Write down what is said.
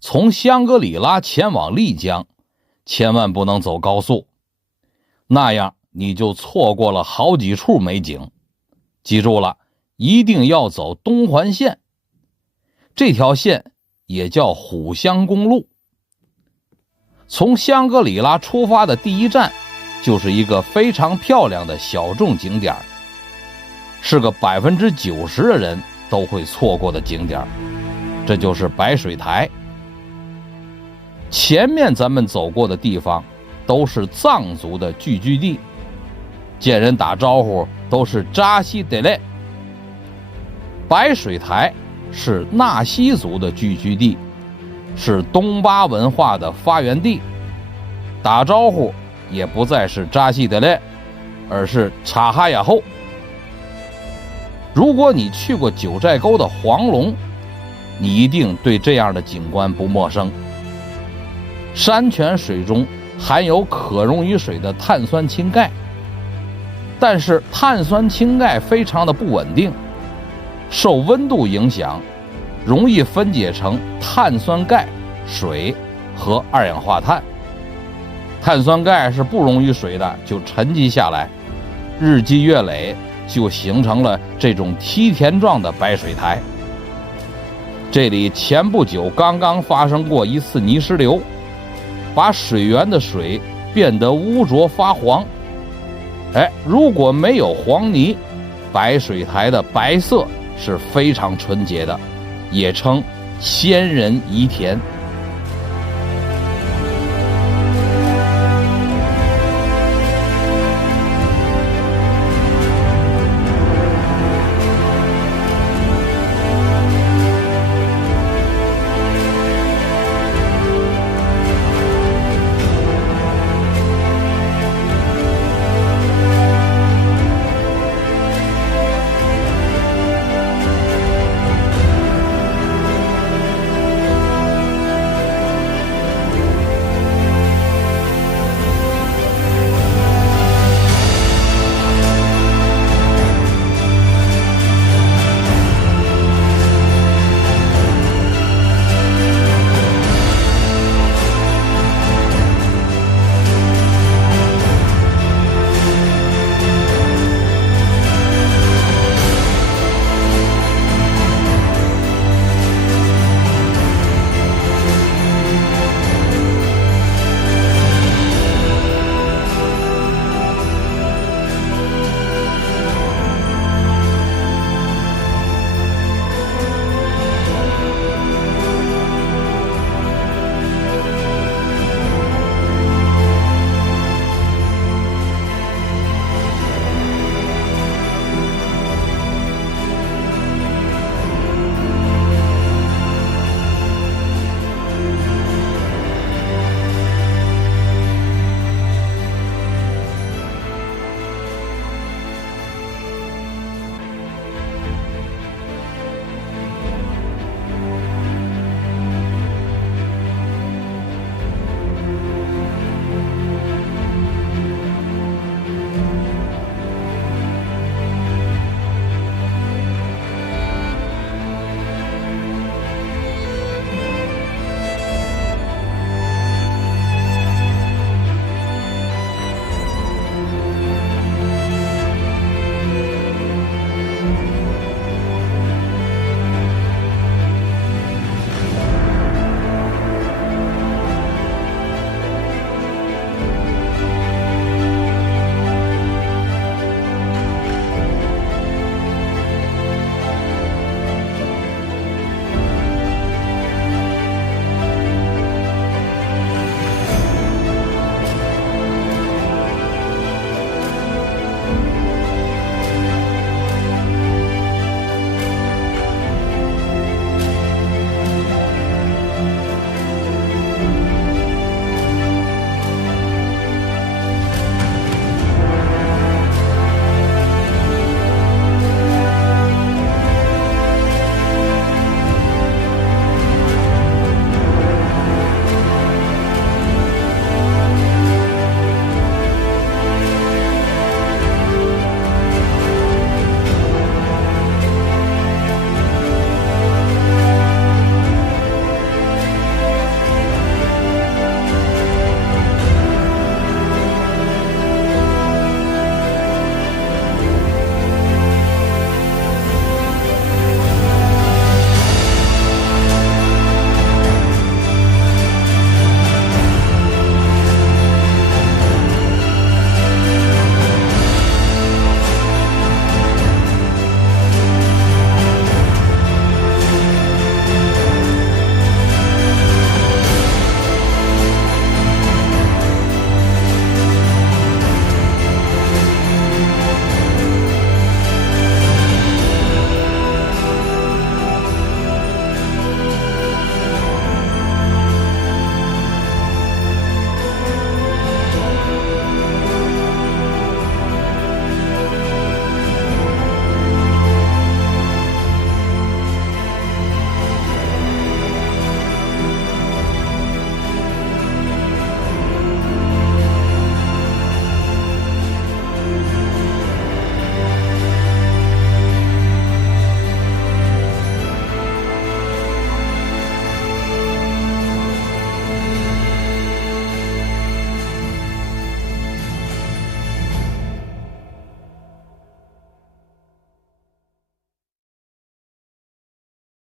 从香格里拉前往丽江，千万不能走高速，那样你就错过了好几处美景。记住了，一定要走东环线，这条线也叫虎香公路。从香格里拉出发的第一站就是一个非常漂亮的小众景点，是个90%的人都会错过的景点，这就是白水台。前面咱们走过的地方都是藏族的聚居地，见人打招呼都是扎西德勒。白水台是纳西族的聚居地，是东巴文化的发源地，打招呼也不再是扎西德勒，而是查哈雅后。如果你去过九寨沟的黄龙，你一定对这样的景观不陌生。山泉水中含有可溶于水的碳酸氢钙，但是碳酸氢钙非常的不稳定，受温度影响容易分解成碳酸钙、水和二氧化碳。碳酸钙是不溶于水的，就沉积下来，日积月累就形成了这种梯田状的白水台。这里前不久刚刚发生过一次泥石流，把水源的水变得污浊发黄。如果没有黄泥，白水台的白色是非常纯洁的，也称仙人宜田。